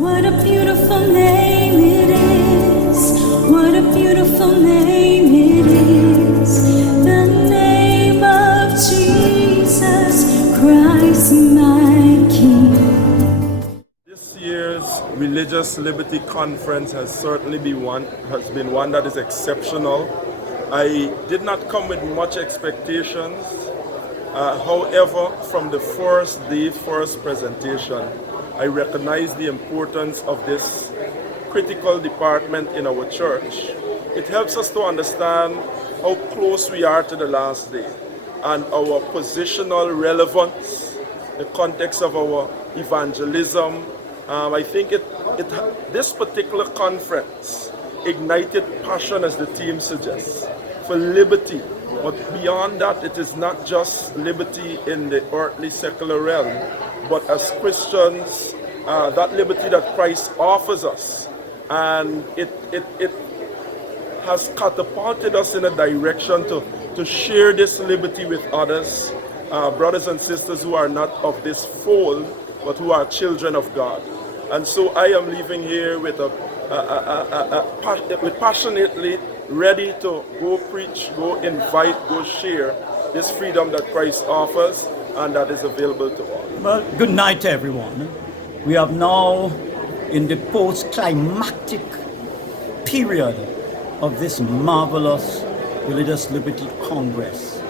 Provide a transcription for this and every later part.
What a beautiful name it is. What a beautiful name it is. The name of Jesus Christ, my King. This year's Religious Liberty Conference has certainly been one that is exceptional. I did not come with much expectations. However, from the first day, first presentation, I recognize the importance of this critical department in our church. It helps us to understand how close we are to the last day and our positional relevance, the context of our evangelism. I think this particular conference ignited passion, as the theme suggests, for liberty. But beyond that, it is not just liberty in the earthly secular realm, but as Christians, that liberty that Christ offers us. And it has catapulted us in a direction to share this liberty with others, brothers and sisters who are not of this fold, but who are children of God. And so I am leaving here with passionately ready to go preach, go invite, go share this freedom that Christ offers and that is available to all. Well, good night to everyone. We are now in the post-climactic period of this marvelous Religious Liberty Congress.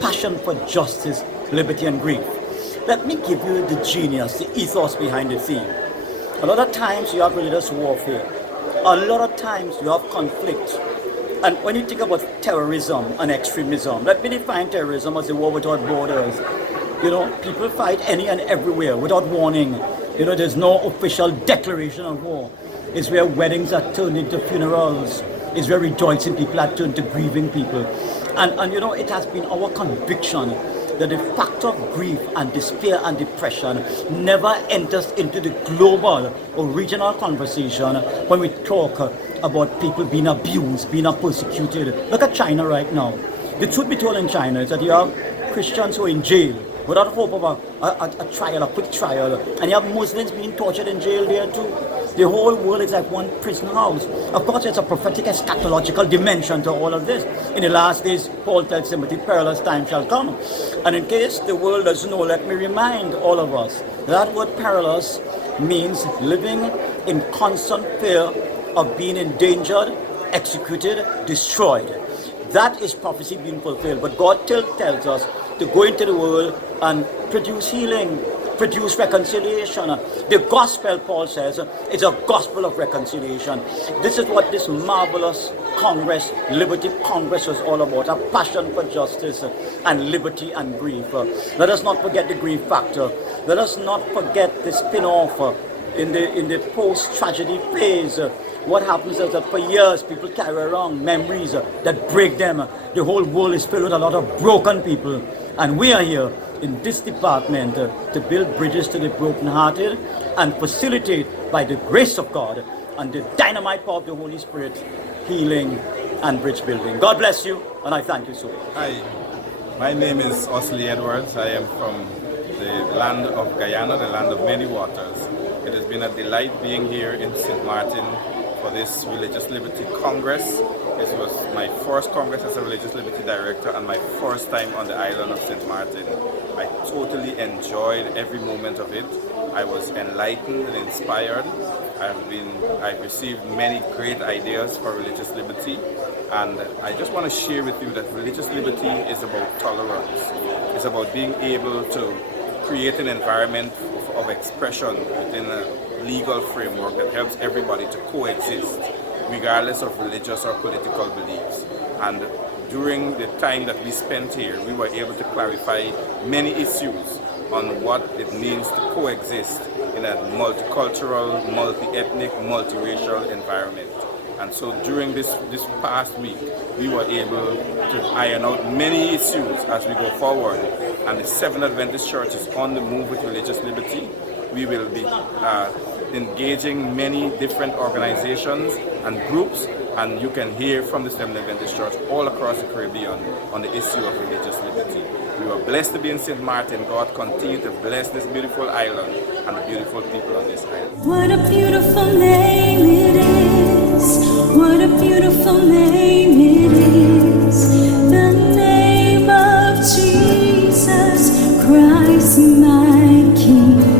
Passion for justice, liberty and grief. Let me give you the genius, the ethos behind the theme. A lot of times you have religious warfare. A lot of times you have conflict. And when you think about terrorism and extremism, let me define terrorism as a war without borders. You know, people fight any and everywhere without warning. You know, there's no official declaration of war. It's where weddings are turned into funerals. It's where rejoicing people are turned to grieving people. And you know, it has been our conviction that the factor of grief and despair and depression never enters into the global or regional conversation when we talk about people being abused, being persecuted. Look at China right now. The truth be told in China is that you have Christians who are in jail without hope of a trial, a quick trial, and you have Muslims being tortured in jail there too. The whole world is like one prison house. Of course, there's a prophetic eschatological dimension to all of this. In the last days, Paul tells Timothy, perilous time shall come. And in case the world doesn't know, let me remind all of us, that word perilous means living in constant fear of being endangered, executed, destroyed. That is prophecy being fulfilled. But God tells us to go into the world and produce healing, produce reconciliation. The gospel, Paul says, is a gospel of reconciliation. This is what this marvelous Congress, Liberty Congress, was all about, a passion for justice and liberty and grief. Let us not forget the grief factor. Let us not forget the spin-off in the post-tragedy phase. What happens is that for years people carry around memories that break them. The whole world is filled with a lot of broken people. And we are here in this department to build bridges to the brokenhearted and facilitate, by the grace of God and the dynamite power of the Holy Spirit, healing and bridge building. God bless you, and I thank you so much. Hi, my name is Osley Edwards. I am from the land of Guyana, the land of many waters. It has been a delight being here in St.Maarten for this Religious Liberty Congress. This was my first Congress as a Religious Liberty Director and my first time on the island of St.Maarten. I totally enjoyed every moment of it. I was enlightened and inspired. I've received many great ideas for religious liberty, and I just want to share with you that religious liberty is about tolerance. It's about being able to create an environment of expression within a legal framework that helps everybody to coexist, regardless of religious or political beliefs. And during the time that we spent here, we were able to clarify many issues on what it means to coexist in a multicultural, multi-ethnic, multiracial environment. And so during this past week, we were able to iron out many issues as we go forward. And the Seventh Adventist Church is on the move with religious liberty. We will be engaging many different organizations and groups And you can hear from the Seventh Adventist Church all across the Caribbean on the issue of religious liberty. We are blessed to be in St.Maarten. God continue to bless this beautiful island and the beautiful people on this island. What a beautiful name it is. What a beautiful name it is. The name of Jesus Christ, my King.